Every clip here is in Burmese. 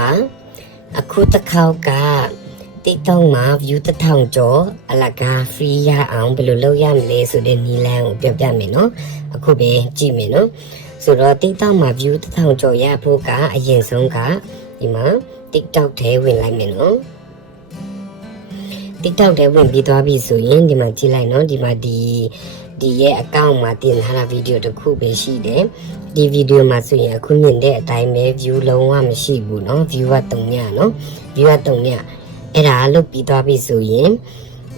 ပါအခုတစ်ခေါက်က TikTok မှာ view တစ်ထောင်ကျော်အလကား free ရအောင်ဘယ်လိုလုပ်ရမလဲဆိုတဲ့နည်းလမ်းကိုပြောပြမယ်နော်အခုပဲကြည့်မယ်နော်ဆိုတော့ TikTok မှာ view တစ်ထောင်ကျော်ရဖို့ကအရင်ဆုံးကဒီမှာ TikTok ထဲဝင်လိုက်မယ်နော် TikTok ထဲဝင်ပြီးသွားပြီဆိုရင်ဒီမှာကြည့်လိုက်နော်ဒီမှာဒီဒီရဲ့အကောင့်မှာတင်ထားတာဗီဒီယိုတစ်ခုပဲရှိတယ် ဒီဗီဒီယိုမှာဆိုရင်အခုမြင်တဲ့အတိုင်းပဲ view လုံးဝမရှိဘူးเนาะ view က3ညเนาะ view က3ညအဲ့ဒါလုတ်ပြီးသွားပြီဆိုရင်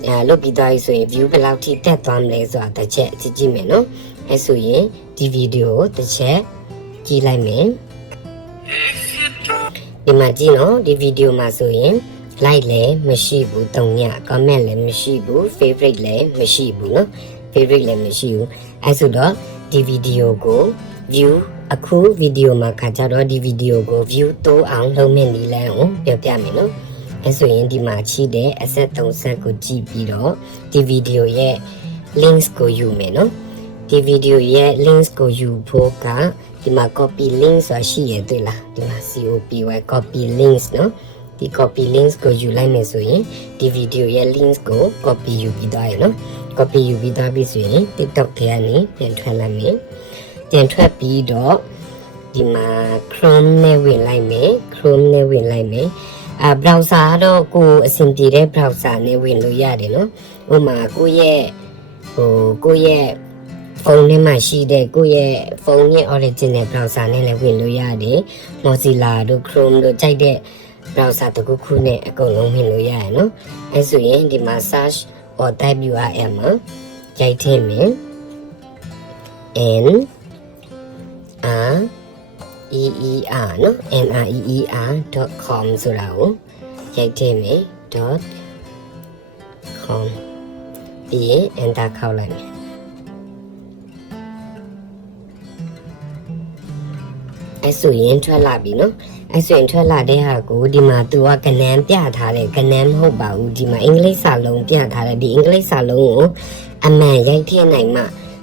အဲလုတ်ပြီးသွားပြီဆိုရင် view ဘယ်လောက်ထိတက်သွားမလဲဆိုတာတစ်ချက်ကြည့်ကြည့်မယ်เนาะအဲဆိုရင်ဒီဗီဒီယိုကိုတစ်ချက်ကြည့်လိုက်မယ်ဒီမှာကြည့်နော်ဒီဗီဒီယိုမှာဆိုရင် like လည်းမရှိဘူးတုံည comment လည်းမရှိဘူး favorite လည်းမရှိဘူးเนาะ favorite လည်းမရှိဘူးအဲဆိုတော့ဒီဗီဒီယိုကို view အခုဗီဒီယိုမှာခါကြတော့ဒီဗီဒီယိုကို view တိုးအောင်လုပ်မယ့်နည်းလမ်းကိုပြောပြမယ်နော်အဲဆိုရင်ဒီမှာရှိတဲ့ asset 30ကိုကြည့်ပြီးတော့ဒီဗီဒီယိုရဲ့ links ကိုယူမယ်နော်ဒီဗီဒီယိုရဲ့ links ကိုယူဖို့ကဒီမှာ copy link ဆိုတာရှိရတွေ့လားဒီမှာ copy copy links နော်ဒီ copy links ကိုယူလိုက်မယ်ဆိုရင်ဒီဗီဒီယိုရဲ့ links ကို copy ယူပြီးသွားရနော် copy ယူပြီးသားပြီဆိုရင် TikTok ထဲကနေပြန်ထွက်လိုက်မယ် ပြန်ထွက်ပြီးတော့ဒီမှာ Chrome နဲ့ဝင်လိုက်မယ် Chrome နဲ့ဝင်လိုက်မယ်အာ browser ကတော့ကိုယ်အဆင်ပြေတဲ့ browser နဲ့ဝင်လို့ရတယ်နော်ဥပမာကိုယ့်ရဲ့ဟိုကိုယ့်ရဲ့ဖုန်းထဲမှာရှိတဲ့ကိုယ့်ရဲ့ဖုန်းရဲ့ original browser နဲ့လည်းဝင်လို့ရတယ် Mozilla တို့ Chrome တို့ကြိုက်တဲ့ browser တစ်ခုခုနဲ့အကုန်လုံးဝင်လို့ရတယ်နော်အဲဆိုရင်ဒီမှာ search or type URL မှာရိုက်ထည့်မယ် n r e e r နော် n r e e r.com ဆိုတာကိုရိုက်ထည့်မယ် .com ပြီးရင် enter ခောက်လိုက်မယ်အဲဆိုရင်ထွက်လာပြီနော်အဲဆိုရင်ထွက်လာတဲ့ဟာကိုဒီမှာသူကကနန်းပြထားတယ်ကနန်းမဟုတ်ပါဘူးဒီမှာအင်္ဂလိပ်စာလုံးပြထားတယ်ဒီအင်္ဂလိပ်စာလုံးကိုအမှန်ရိုက်ထည့်နိုင်မှ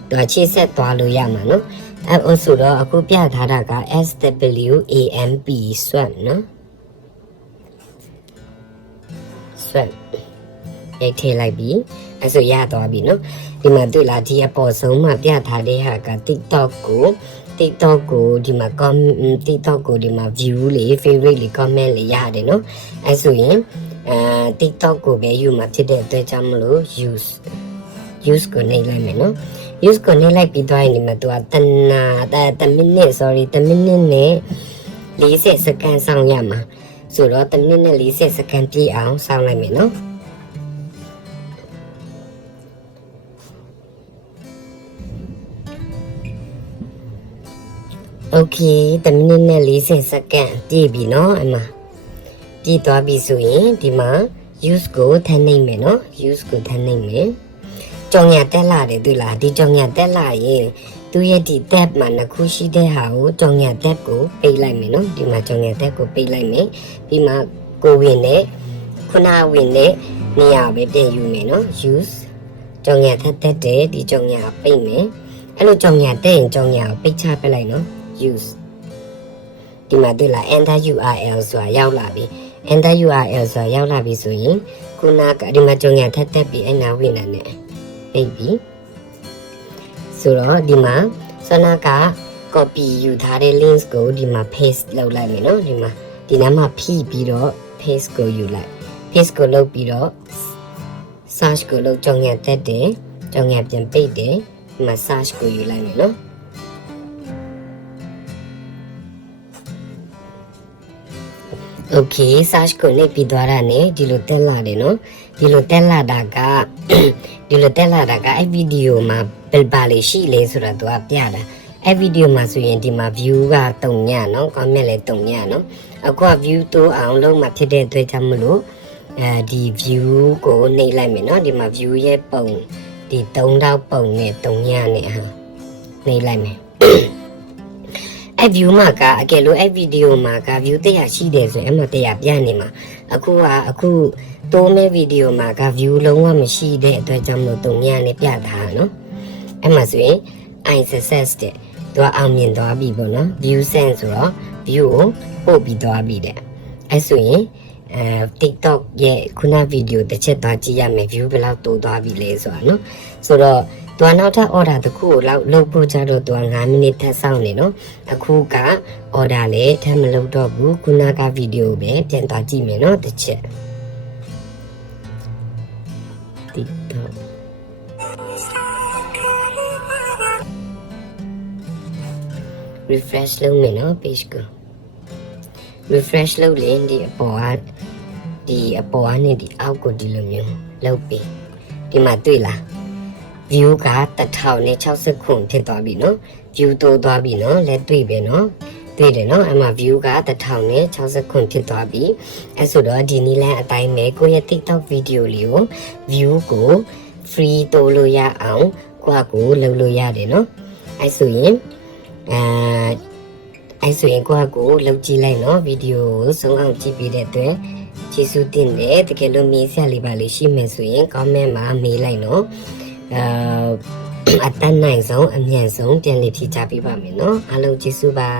သူကချိတ်ဆက်သွားလို့ရမှာနော် အဲဆိုတော့အခုပြထားတာက SWAMP swap နော် swap ရိုက်ထည့်လိုက်ပြီအဲဆိုရသွားပြီနော်ဒီမှာတွေ့လားဒီအပေါ်ဆုံးမှာပြထားတဲ့ဟာက TikTok ကို TikTok ကိုဒီမှာ comment TikTok ကိုဒီမှာ view လေး favorite လေး comment လေးရတယ်နော်အဲဆိုရင်အဲ TikTok ကိုပဲယူမှာဖြစ်တဲ့အတွက်ကြောင့်မလို့ use use ကိုနှိပ်လိုက်မယ်နော် use ကိုနှိပ်လိုက်ပြီးသွားရင်ဒီမှာသူကတနာတမိနစ် sorry တမိနစ်နဲ့40စက္ကန့်စောင့်ရမှာဆိုတော့တမိနစ်နဲ့40စက္ကန့်ပြည့်အောင်စောင့်လိုက်မယ်နော် โอเคတမိနစ်နဲ့40စက္ကန့်ပြည့်ပြီเนาะအမပြည့်သွားပြီဆိုရင်ဒီမှာ use ကိုထပ်နှိပ်မယ်เนาะ use ကိုထပ်နှိပ်မယ် ကြောင်ရတက်လာတယ်သူလားဒီကြောင်ရတက်လာရဲ့သူရဲ့ဒီ tab မှာနှစ်ခုရှိတဲ့ဟာကိုကြောင်ရ tab ကိုပိတ်လိုက်မယ်နော်ဒီမှာကြောင်ရ tab ကိုပိတ်လိုက်မယ်ပြီးမှကိုဝင်တဲ့ခုနဝင်တဲ့နေရာပဲပြန်ယူမယ်နော် use ကြောင်ရထက်တက်တယ်ဒီကြောင်ရပိတ်မယ်အဲ့လိုကြောင်ရတက်ရင်ကြောင်ရကိုပိတ်ချပစ်လိုက်နော် use ဒီမှာတွေ့လား enter URL ဆိုတာရောက်လာပြီ enter URL ဆိုတာရောက်လာပြီဆိုရင်ခုနကဒီမှာကြောင်ရထက်တက်ပြီးအဲ့နာဝင်လာတယ် ပိတ်ပြီဆိုတော့ဒီမှာဆနာက copy ယူထားတဲ့ links ကိုဒီမှာ paste လုပ်လိုက်မယ်နော်ဒီမှာဒီနားမှာဖိပြီးတော့ paste ကိုယူလိုက် paste ကိုလုပ်ပြီးတော့ search ကိုလုပ်ကြုံရတက်တယ်ကြုံရပြန်ပိတ်တယ်ဒီမှာ search ကိုယူလိုက်မယ်နော် okay search ကိုနှိပ်ပြီးသွားတာ ਨੇ ဒီလိုတက်လာတယ်နော်ဒီလိုတက်လာတာကဒီလိုတက်လာတာကအဲ့ဗီဒီယိုမှာဘယ်ပါလေရှိလဲဆိုတာသူကပြတာအဲ့ဗီဒီယိုမှာဆိုရင်ဒီမှာ view က3ညနော် comment လည်း3ညနော်အခုက view တိုးအောင်လုံးမှာဖြစ်တဲ့အတွက်ကြောင့်မလို့အဲဒီ view ကိုနှိပ်လိုက်မယ်နော်ဒီမှာ view ရဲ့ပုံဒီ3တောက်ပုံနဲ့3ညနဲ့ဟာနှိပ်လိုက်မယ် အဲ့ view မှာကအကယ်လို့အဲ့ video မှာက view 100ရှိတယ်ဆိုရင်အမှ100ပြနေမှာအခုကအခုတိုးမဲ့ video မှာက view လုံးဝမရှိတဲ့အတွက်ကြောင့်မလို့တုံညနဲ့ပြထားတာနော်အဲ့မှာဆိုရင် i success တဲ့သူကအောင်မြင်သွားပြီပေါ့နော် view send ဆိုတော့ view ကိုပို့ပြီးသွားပြီတဲ့အဲဆိုရင်အဲ TikTok ရဲ့ခုနဗီဒီယိုတစ်ချက်သွားကြည့်ရမယ် view ဘယ်လောက်တိုးသွားပြီလဲဆိုတာနော်ဆိုတော့ သူကနောက်ထပ် order တစ်ခုကိုလောက်လုပ်ဖို့ကြတော့သူက9မိနစ်ထပ်စောင့်နေနော်အခုက order လည်းထပ်မလုပ်တော့ဘူးခုနကဗီဒီယိုပဲပြန်သွားကြည့်မယ်နော်တစ်ချက် TikTok refresh လုပ်မယ်နော် page ကို refresh လုပ်ရင်ဒီအပေါ်ကဒီအပေါ်ကနေဒီအောက်ကိုဒီလိုမျိုးလုပ်ပြီးဒီမှာတွေ့လား view က1060ခုဖြစ်သွားပြီနော် view တိုးသွားပြီနော်လက်တွေ့ပဲနော်တွေ့တယ်နော်အမှ view က1060ခုဖြစ်သွားပြီအဲဆိုတော့ဒီနီလန်းအတိုင်းပဲကိုယ့်ရဲ့ TikTok video လေးကို view ကို free တိုးလို့ရအောင်ကိုယ့်ကိုလုပ်လို့ရတယ်နော်အဲဆိုရင်အာအဲဆိုရင်ကိုယ့်ကိုလုပ်ကြည့်လိုက်နော်ဗီဒီယိုကိုဆုံးအောင်ကြည့်ပြီးတဲ့အတွက်ကျေးဇူးတင်တယ်တကယ်လို့မေးစရာလေးပါလေးရှိမယ်ဆိုရင် comment မှာမေးလိုက်နော်အာ အတန်းနိုင်ဆုံးအမြန်ဆုံးပြန်လည်ဖြေချပေးပါမယ်နော်အားလုံးကျေးဇူးပါ